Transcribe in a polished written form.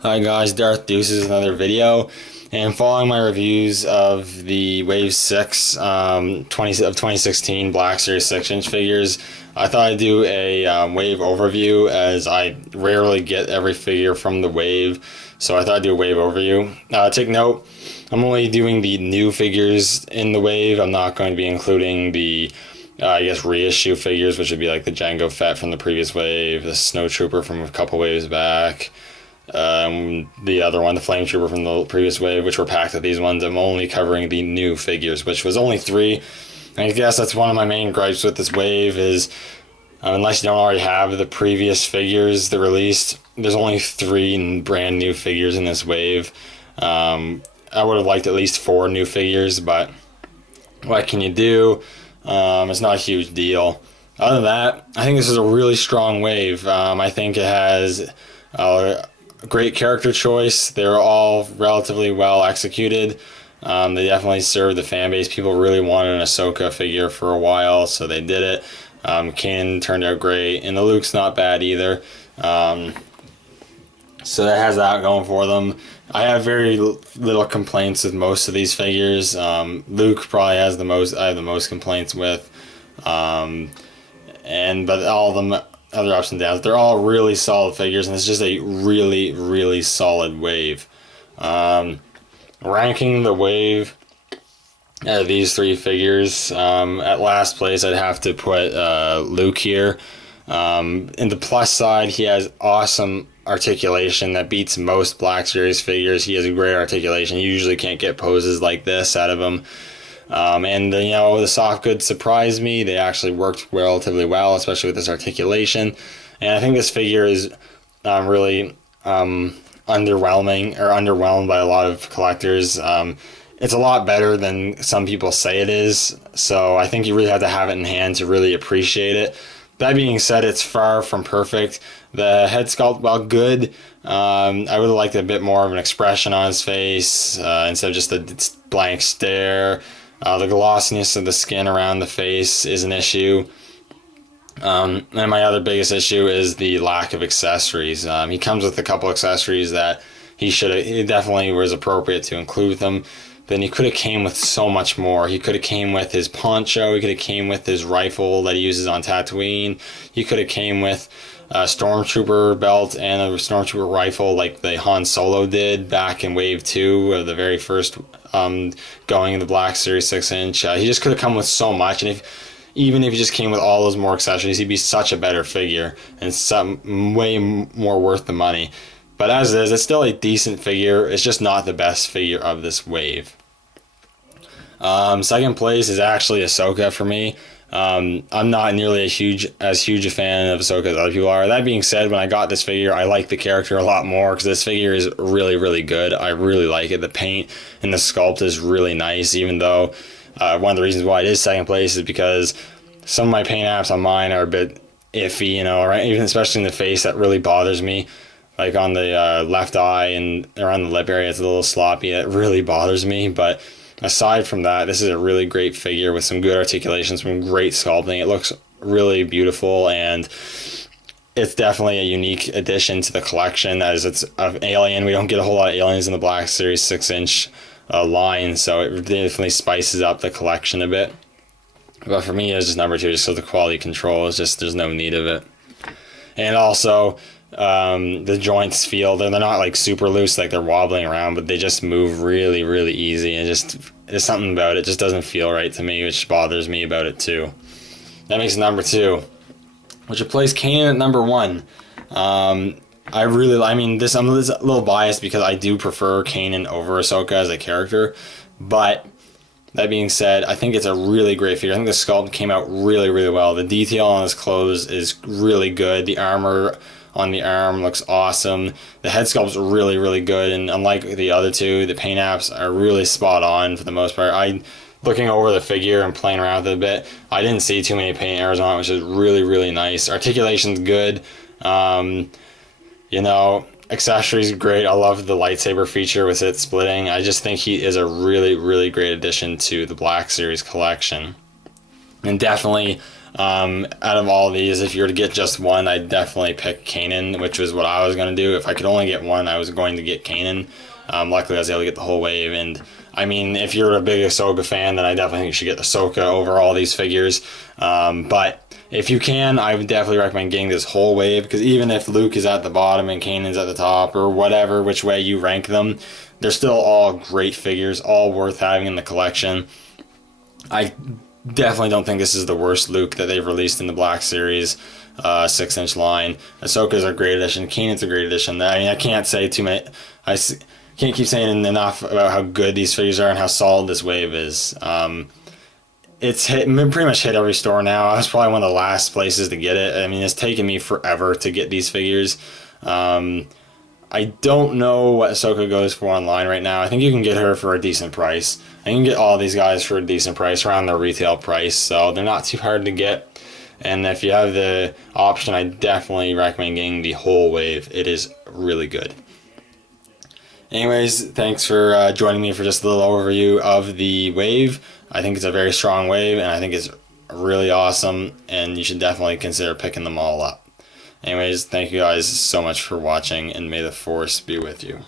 Hi guys, Darth Deuce is another video, and following my reviews of the Wave 6 2016 Black Series 6-inch figures, I thought I'd do a Wave overview, as I rarely get every figure from the Wave, so I thought I'd do a Wave overview. Take note, I'm only doing the new figures in the Wave. I'm not going to be including the reissue figures, which would be like the Jango Fett from the previous wave, the Snow Trooper from a couple waves back, the other one, the Flame Trooper from the previous wave, which were packed with these ones. I'm only covering the new figures, which was only 3. I guess that's one of my main gripes with this wave is, unless you don't already have the previous figures that released, there's only 3 brand new figures in this wave. I would have liked at least 4 new figures, but what can you do? It's not a huge deal. Other than that, I think this is a really strong wave. I think it has a great character choice. They're all relatively well executed. They definitely serve the fan base. People really wanted an Ahsoka figure for a while, so they did it. Kanan turned out great, and the Luke's not bad either. So that has that going for them. I have very little complaints with most of these figures. Luke probably has the most. I have the most complaints with, but all of them, other ups and downs, they're all really solid figures, and it's just a really solid wave. Ranking the wave out of these 3 figures, at last place I'd have to put Luke here. In the plus side, he has awesome articulation that beats most Black Series figures. He has a great articulation. You usually can't get poses like this out of him. The soft goods surprised me. They actually worked relatively well, especially with this articulation. And I think this figure is really underwhelmed by a lot of collectors. It's a lot better than some people say it is, so I think you really have to have it in hand to really appreciate it. That being said, it's far from perfect. The head sculpt, while good, I would have liked a bit more of an expression on his face instead of just a blank stare. The glossiness of the skin around the face is an issue. And my other biggest issue is the lack of accessories. He comes with a couple accessories that he definitely was appropriate to include with him. Then he could have came with so much more. He could have came with his poncho. He could have came with his rifle that he uses on Tatooine. He could have came with a Stormtrooper belt and a Stormtrooper rifle like the Han Solo did back in Wave 2 of the very first going in the Black Series 6-inch. He just could have come with so much, and even if he just came with all those more accessories, he'd be such a better figure and way more worth the money. But as it is, it's still a decent figure. It's just not the best figure of this wave. Second place is actually Ahsoka for me. I'm not nearly as huge a fan of Ahsoka as other people are. That being said, when I got this figure, I like the character a lot more because this figure is really good. I really like it. The paint and the sculpt is really nice, even though one of the reasons why it is second place is because some of my paint apps on mine are a bit iffy, right? Even especially in the face, that really bothers me. Like on the left eye and around the lip area, it's a little sloppy. It really bothers me, but aside from that, this is a really great figure with some good articulation, some great sculpting. It looks really beautiful, and it's definitely a unique addition to the collection. As it's an alien. We don't get a whole lot of aliens in the Black Series 6-inch line, so it definitely spices up the collection a bit. But for me, it's just number 2, just so the quality control is just, there's no need of it. And also, the joints feel, they're not like super loose, like they're wobbling around, but they just move really easy, and there's something about it just doesn't feel right to me, which bothers me about it too. That makes it number 2, which would place Kanan at number 1. I'm a little biased because I do prefer Kanan over Ahsoka as a character, but that being said, I think it's a really great figure. I think the sculpt came out really well. The detail on his clothes is really good. The armor on the arm looks awesome. The head sculpt's really good, and unlike the other 2, the paint apps are really spot on for the most part. Looking over the figure and playing around with it a bit, I didn't see too many paint errors on it, which is really nice. Articulation's good. Accessories great. I love the lightsaber feature with it splitting. I just think he is a really great addition to the Black Series collection, and definitely Out of all these, if you were to get just one, I'd definitely pick Kanan, which was what I was going to do. If I could only get one, I was going to get Kanan. Luckily, I was able to get the whole wave. And I mean, if you're a big Ahsoka fan, then I definitely think you should get Ahsoka over all these figures. But if you can, I would definitely recommend getting this whole wave, because even if Luke is at the bottom and Kanan's at the top, or whatever, which way you rank them, they're still all great figures, all worth having in the collection. I definitely don't think this is the worst Luke that they've released in the Black Series 6-inch line. Ahsoka's a great addition. Kanan's a great addition. I mean, I can't say too many. Can't keep saying enough about how good these figures are and how solid this wave is. It's pretty much hit every store now. I was probably one of the last places to get it. I mean, it's taken me forever to get these figures. I don't know what Ahsoka goes for online right now. I think you can get her for a decent price. And you can get all these guys for a decent price, around their retail price. So they're not too hard to get. And if you have the option, I definitely recommend getting the whole wave. It is really good. Anyways, thanks for joining me for just a little overview of the wave. I think it's a very strong wave, and I think it's really awesome, and you should definitely consider picking them all up. Anyways, thank you guys so much for watching, and may the Force be with you.